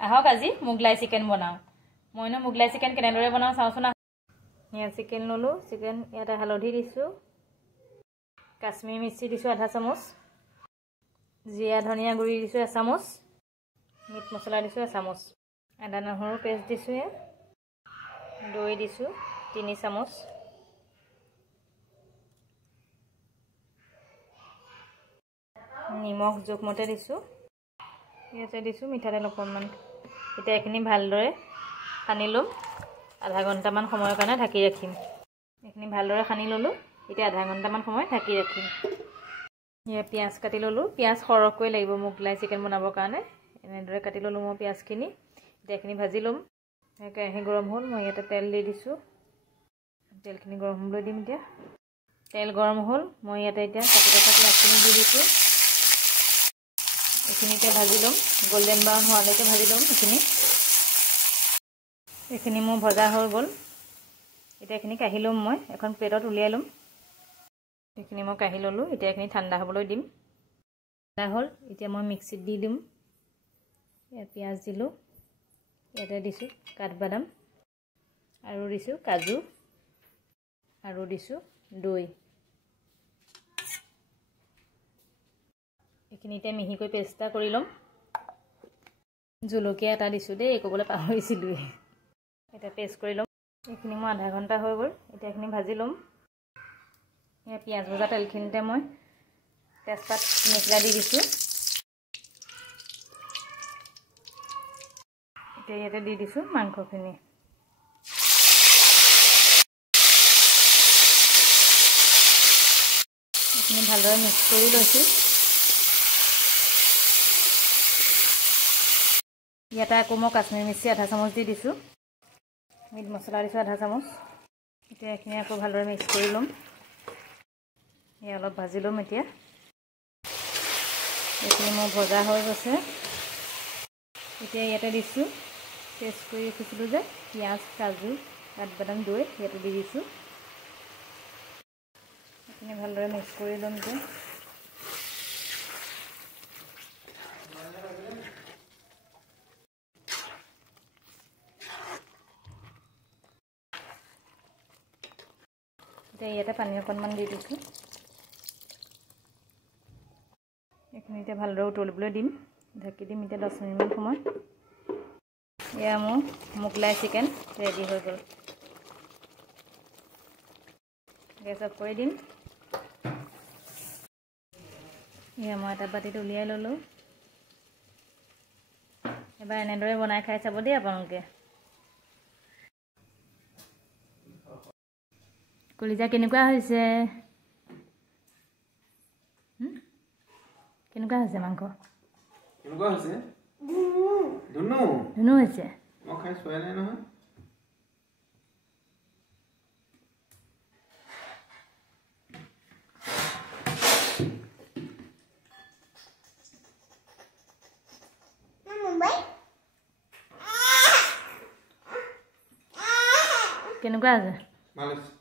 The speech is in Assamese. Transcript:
আহক আজি মোগলাই চিকেন বনাওঁ মইনো মোগলাই চিকেন কেনেদৰে বনাওঁ চাওঁচোন ইয়া চিকেন ললো চিকেন ইয়াতে হালধি দিছোঁ কাশ্মীৰী মিৰ্চি দিছোঁ আধা চামুচ জিৰা ধনিয়া গুড়ি দিছোঁ 1 চামুচ মিট মছলা দিছোঁ 1 চামুচ আদা নহৰু পেষ্ট দিছোঁ দৈ দিছোঁ 3 চামুচ নিমখ জোখমতে দিছোঁ ইয়াতে দিছোঁ মিঠাতেল অকণমান এতিয়া এইখিনি ভালদৰে সানি ল'ম আধা ঘণ্টামান সময়ৰ কাৰণে ঢাকি ৰাখিম এইখিনি ভালদৰে সানি ল'লোঁ এতিয়া আধা ঘণ্টামান সময় ঢাকি ৰাখিম ইয়া পিঁয়াজ কাটি ল'লোঁ পিঁয়াজ সৰহকৈ লাগিব মোগলাই চিকেন বনাবৰ কাৰণে এনেদৰে কাটি ল'লোঁ মই পিঁয়াজখিনি এতিয়া এইখিনি ভাজি ল'ম কেৰাহী গৰম হ'ল মই ইয়াতে তেল দি দিছোঁ তেলখিনি গৰম হ'বলৈ দিম এতিয়া তেল গৰম হ'ল মই ইয়াতে এতিয়া কাটি থকা পিঁয়াজখিনি দি দিছোঁ এইখিনিতে ভাজি ল'ম গোল্ডেন ব্ৰাউন হোৱালৈকে ভাজি ল'ম এইখিনি মোৰ ভজা হৈ গ'ল এতিয়া এইখিনি কাঢ়ি ল'ম মই এখন প্লেটত উলিয়াই ল'ম এইখিনি মই কাঢ়ি ল'লোঁ এতিয়া এইখিনি ঠাণ্ডা হ'বলৈ দিম ঠাণ্ডা হ'ল এতিয়া মই মিক্সিত দি দিম ইয়াত পিঁয়াজ দিলোঁ ইয়াতে দিছোঁ কাঠবাদাম আৰু দিছোঁ কাজু আৰু দিছোঁ দৈ এইখিনিতে মিহিকৈ পেষ্ট এটা কৰি ল'ম জলকীয়া এটা দিছোঁ দেই ক'বলৈ পাহৰিছিলোঁ এতিয়া পেষ্ট কৰি ল'ম এইখিনি মই আধা ঘণ্টা হৈ গ'ল এতিয়া এইখিনি ভাজি ল'ম ইয়াত পিঁয়াজ ভজা তেলখিনিতে মই তেজপাত মিক্সা দি দিছোঁ এতিয়া ইয়াতে দি দিছোঁ মাংসখিনি এইখিনি ভালদৰে মিক্স কৰি লৈছোঁ ইয়াতে আকৌ মই কাশ্মীৰী মিৰ্চি আধা চামুচ দি দিছোঁ মিট মছলা দিছোঁ আধা চামুচ এতিয়া এইখিনি আকৌ ভালদৰে মিক্স কৰি ল'ম এয়া অলপ ভাজি ল'ম এতিয়া এইখিনি মোৰ ভজা হৈ গৈছে এতিয়া ইয়াতে দিছোঁ পেষ্ট কৰি ৰাখিছিলোঁ যে পিঁয়াজ কাজু কাঠবাদাম দৈ ইয়াতে দি দিছোঁ এইখিনি ভালদৰে মিক্স কৰি ল'ম যে এতিয়া ইয়াতে পানী অকণমান দি দিছোঁ এইখিনি এতিয়া ভালদৰে উতলিবলৈ দিম ঢাকি দিম এতিয়া 10 মিনিটমান সময় এয়া মোৰ মোগলাই চিকেন ৰেডি হৈ গ'ল গেছ অফ কৰি দিম এয়া মই এটা বাতিত উলিয়াই ল'লোঁ এবাৰ এনেদৰে বনাই খাই চাব দেই আপোনালোকে কলিজা কেনেকুৱা হৈছে কেনেকুৱা হৈছে মাংস কেনেকুৱা হৈছে ধুনু ধুনু হৈছে মই খাই চোৱা নাই নহয় কেনেকুৱা আছে ভাল হৈছে